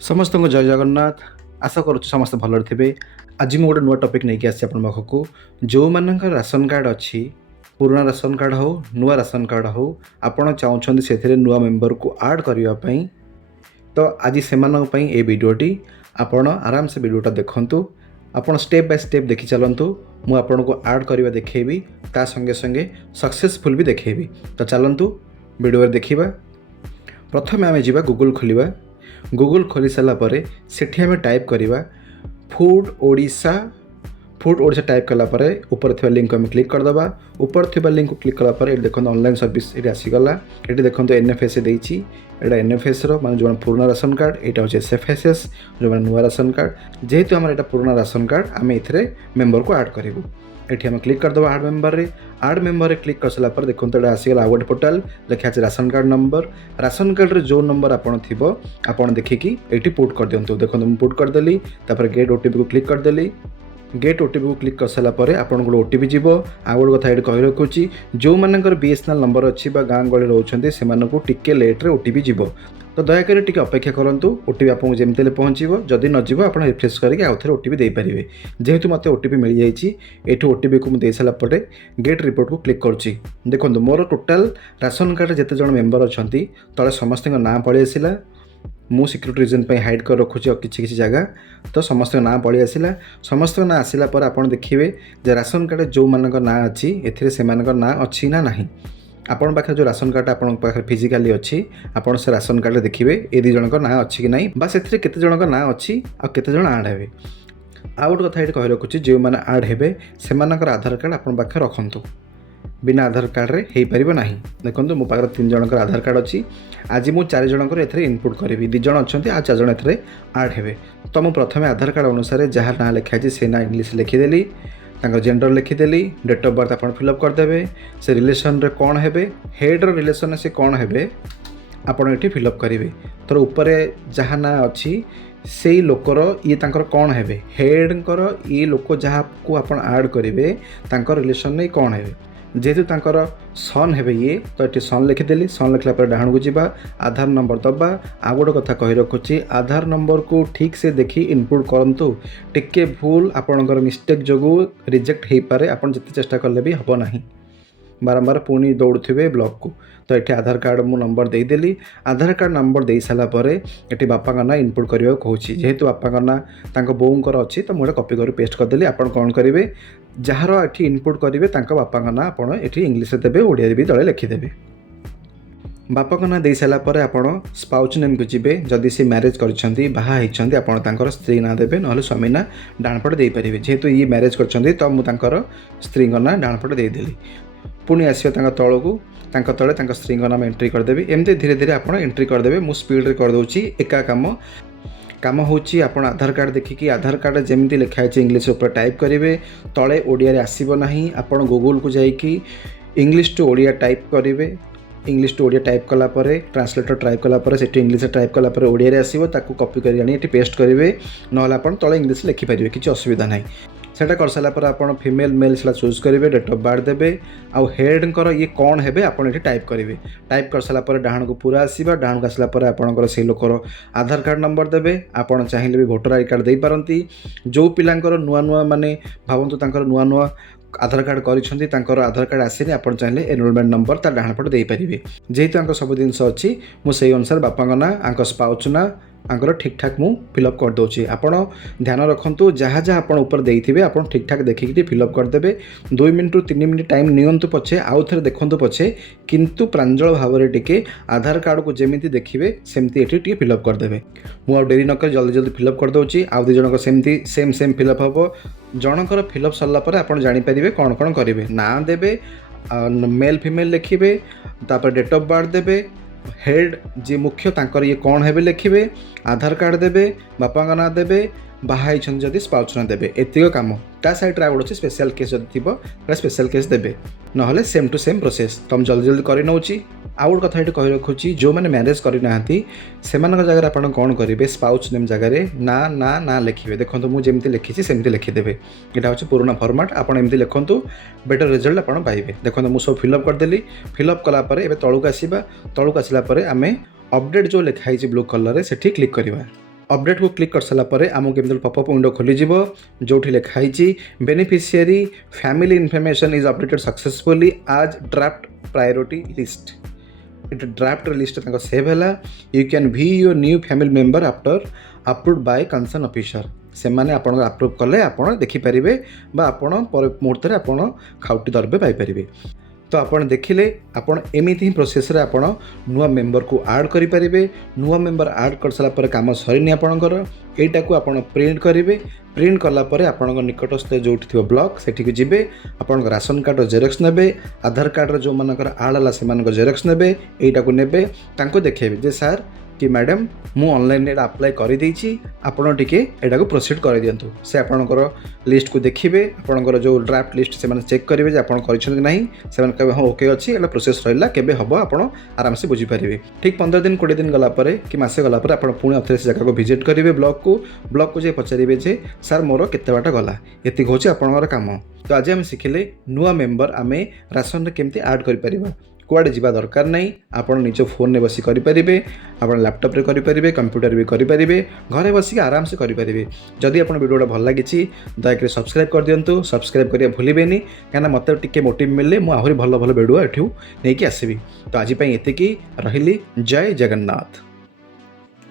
समस्त को जय जगन्नाथ। आशा करुँ समस्त भल थे। आज मुझे गोटे नुआ टपिक नहीं आसी पाखक जो मान राशन कार्ड अच्छी पुराना राशन कार्ड हो नुआ राशन कार्ड हो आपड़ चाहते से नुआ मेम्बर को आड करने तो आज से ये वीडियोटी आपण आराम से वीडियोटा देखूँ। आप स्टेप बाय स्टेप देखी चलतु मुझे को आड करवा देखेबी ता संगे संगे सक्सेसफुल भी देखेबी। तो चलतु वीडियो देखा। प्रथम आम जा गूगल खोलिबा। गूगल खोली सारापर सेठी आम टाइप करवा फूड ओडिशा टाइप कलापर ऊपर थी लिंक आम क्लिक करदे। ऊपर थी लिंक को क्लिक कलापर ये देखो ऑनलाइन सर्विस ये आसीगला। ये देखो NFS देती एटा NFS मान जो पुराना राशन कार्ड यहाँ हूँ SFSS जो नुआ राशन कार्ड। जेहेतु आम एटा पुराना राशन कार्ड आम ये मेम्बर को आड करूँ। ये आम क्लिक करदे आड मेम्बर रे। आड मेम्बर रे क्लिक कर सारा देखो ये आसीगला गोटे पोर्टाल लिखा है ration card number. Ration card रे जो नंबर आपन थिबो आपन देखिकी एटी पुट कर दियंतु। देखो मैं पुट करदेली तापर गेट OTP को क्लिक करदेली। गेट OTP को क्लिक कर सारा आपन को OTP जीव। आ गोटे कथा ये कही रखुची जो मानकर BSNL नंबर अच्छी गाँ गहली रोचे से टिके लेट्रे OTP जीव। तो दयाकोरी टिके अपेक्षा करंतु OTP आपको जमती पहुँचो। जदि नजीब आप रिफ्रेश करके आउ थे OTP दे पारे। जेहेतु मत OTP मिल जाइए एठू OTP को मुझे सारापर गेट रिपोर्ट को क्लिक करुँची। देखो मोर टोटाल राशन कार्ड जिते जन मेम्बर अच्छा तले समस्त ना पलि आसला। मु सिक्यूरिटी रीजन पे हाइड कर रखुची किसी जगह तो समस्त ना पलि आसला। समस्त ना आसला पर आप देखिए जे राशन कार्ड जो मान ना अच्छी ए ना अच्छी ना नहीं। आपण पाखे जो राशन कार्ड आपण पाखे फिजिकाली अच्छी आपण से राशन कार्ड देखिए ए दी जन ना अच्छी कि नहीं बा से केते जन ना अच्छी आ केते जन आड हेबे। आ गोटे कथा ये कही रखुची जो मैंने आड हेबे से आधार कार्ड आपण पाखे रखंतु। बिना आधार कार्ड रे हो पार ना। देखो मो पाखे 3 जनकर आधार कार्ड अच्छी। आज मुझे 4 जनकर एथरे इनपुट करी 2 जन अच्छा आ 4 जन एथरे आड हेबे। तो मुझे प्रथम आधार कार्ड अनुसार जहाँ ना लिखाई से ना इंग्लीश लिखिदेली जेंडर लिखिदेली डेट ऑफ बर्थ आप फिलअप करदे से रिलेशन रे कौन हेबे हेड रो रिलेशन से कौन हेबे आपड़ ये फिलअप करेंगे। तो ऊपर जहाँ ना अच्छी से लोकर ये तांकर कौन हेबे हेडकर ये लोक जहाँ को आप आड करेंगे रिलेशन नहीं कौन हेबे। जेहेतु तांकर सन हेबे ये तो ये सन लिखिदेली। सन लिखला पर डाहण को जीवा आधार नंबर दबा। आ गोटे कथा कही रखुची आधार नंबर को ठीक से देखी इनपुट करंतु। टिके भूल आपणकर मिस्टेक जोगु रिजेक्ट हो पारे आपन जिते चेष्टा कले भी हबो नहीं। बारंबार पुणी दौड़े ब्लॉक को। तो ये आधार कार्ड मु नंबर देदेली। आधार कार्ड नंबर दे सारापर ये बापा ना इनपुट करने कहूँ। जेहेतु बापा ना तांको बोऊंकर अच्छी तो मुझे कॉपी कर पेस्ट करदेली। आप कौन करेंगे जार ये इनपुट करेंगे बापा ना आपड़ ये इंग्लीश देवे ओडिया भी तले लिखिदेवे। बापा का ना दे सारापर आपण स्पाउच नेम को जीवे। जदि सी मैरेज करछंती बाहा होती आपड़ स्त्री ना देवे ना स्वामी ना डाणपट दे पारे। जेहेतु ये मैरेज कर तो मुझे स्त्री ना डाणपट देदेली। पुणी आसो तल को तले स्त्री नाम एंट्री करदेवी। एमती धीरे धीरे आप एंट्री करदे। मु स्पीड रे करदे एका काम हूँ आप आधार कार्ड देखिकी आधार कार्ड जमी लिखाई इंग्लीश ऊपर टाइप करेंगे तले ओडिया आसब ना। आप गूगल को जाकि इंग्लीश टू ओडिया टाइप करेंगे। इंग्लीश टू ओडिया टाइप कलापर ट्रांसलेटर टाइप कलापर से इंग्लीश टाइप कलापर ओडिया आसो ताकू कॉपी कर पेस्ट करेंगे ना तले इंग्लीश लिखिपारे किसी असुविधा ना। सेटा कर सारापर आप फीमेल मेल से चूज करेंगे डेट ऑफ बर्थ देवे आउ हेडकर ये कौन है आप टाइप करेंगे। टाइप कर सारापर डाहण को पूरा आसवा। डाहण को आसलापर आपंकर से लोकर आधार कार्ड नंबर देवे। आपड़ चाहिए भी भोटर आई कार्ड दे पारती। जो पिलांकर नुआ नुआ माने भावतु तांकर नुआ नुआ आधार कार्ड करिसेंती तांकर आधार कार्ड आसेनी आपण चाहिए एनरोलमेंट नंबर ता डाहण पट दे पारिबे। जेहेतु आंक सब जिनस अच्छी मु सेही अनुसार बापा ना आंक स्पाउच ना आंकर ठीक ठाक मु फिलअप कर दूची। आपण ध्यान रखंतु जहाँ जहाँ आपण ऊपर देइथिबे आपण ठीक ठाक देखिकी फिलअप करदेबे। 2 मिनिट रु 3 मिनिट टाइम नियंतु पछे आउ थे देखंतु पछे किंतु प्रांजल भाव में टिके आधार कार्ड को जेमिति देखिबे सेमती एठी टिके फिलअप करदेबे। मु आ डेरी नकर जल्दी जल्दी फिलअप कर दूची। आउ दि जनक सेमती सेम सेम फिलअप हबो। जनकर फिलअप सरला पर आपण जानि परिबे कोन कोन करिवे ना देबे मेल फीमेल लिखिबे तापर डेट ऑफ बर्थ देबे हेड जी मुख्य तांकर ये कौन है लिखिए आधार कार्ड देवे बापा का ना देवे बाहा जदि स्पाउच ना देवे एतिक काम। ता साइड आगे अच्छे स्पेशल केस जब थी स्पेशल केस देवे ना सेम टू सेम प्रोसेस। तो जल्दी जल्दी कर नौची। आउ गोटे कथा ये कही रखुची जो मैंने मैरेज करना से जगह आप कौन करेंगे स्पाउच नेम जगह ना ना ना लिखिए। देखो मुझे लिखी सेमती लिखिदेवे। यहाँ हूँ पुराना फॉर्मेट आप एमती लिखु बेटर रिजल्ट आप पाइबे। देखो मुझे सब फिलअप करदेली। फिलअप कलापर ए तौक आसवा। तौक आसला आम अपडेट जो लिखाई ब्लू कलर से क्लिक करवा। अपडेट को क्लिक कर सारा पर आमको केमती पॉपअप विंडो खोली जो लिखाई beneficiary family information is updated successfully as draft priority list. It draft list save है। You can view your new family member after approved by concern officer. से मैंने आपन अप्रूव कले आप देखिपारे आपड़ मुहूर्त में आप खाउटी दरबे पाइपर। तो आपन देखिले आपन एमिति ही प्रोसेस रे आपन नुआ मेंबर को ऐड करि परिबे। नुआ मेंबर ऐड कर सारा पर काम सरीनी आपनकर एटा को आपन प्रिंट करिवे। प्रिंट कला परे आपन निकटस्थ जोठी थिबो ब्लॉक सेठी को जिबे। आपन राशन कार्ड जेरॉक्स नेबे, आधार कार्ड जो मानकर ऐड हला से मानकर जेरॉक्स नेबे। एटा को नेबे तांको देखेबे जे सर कि मैडम मु ऑनलाइन एटा अप्लाई कर देछि, आपण टिके एटा को प्रोसीड कर दियंतु। से आपनकर लिस्ट को देखिबे, आपनकर जो ड्राफ्ट लिस्ट से माने चेक करिवे जे आपण करिछन कि नाही। से माने कहबे हां ओके अछि, एला प्रोसेस रहला केबे हबो आपण आराम से बुझी परिबे। ठीक 15 दिन 20 दिन गला परे कि मासे गला परे आपण पुणी अथरे से जगह को विजिट करिवे ब्लॉक को जे पचारिबे जे सर मोर केते बाटा गला, एति होछि आपनकर काम। तो आज हम सिखिले नुआ मेंबर आमे राशन रे केमती ऐड करि परिबा। कुआडे जीवा दरकार नहीं, आप निज फोन में बसी करेंगे, आप लैपटॉप रे करेंगे, कंप्यूटर भी करेंगे, घरे बसिक आराम से करेंगे। जदि आप वीडियो भल लगी दयाक सब्सक्राइब कर दिंतु। सब्सक्राइब करिया भूलिबेनी, कहीं मत टिके मोटिव मिले मु आहरी भल भल वीडियो एठू नहीं आसबि। तो आज एतिकी रहिली। जय जगन्नाथ।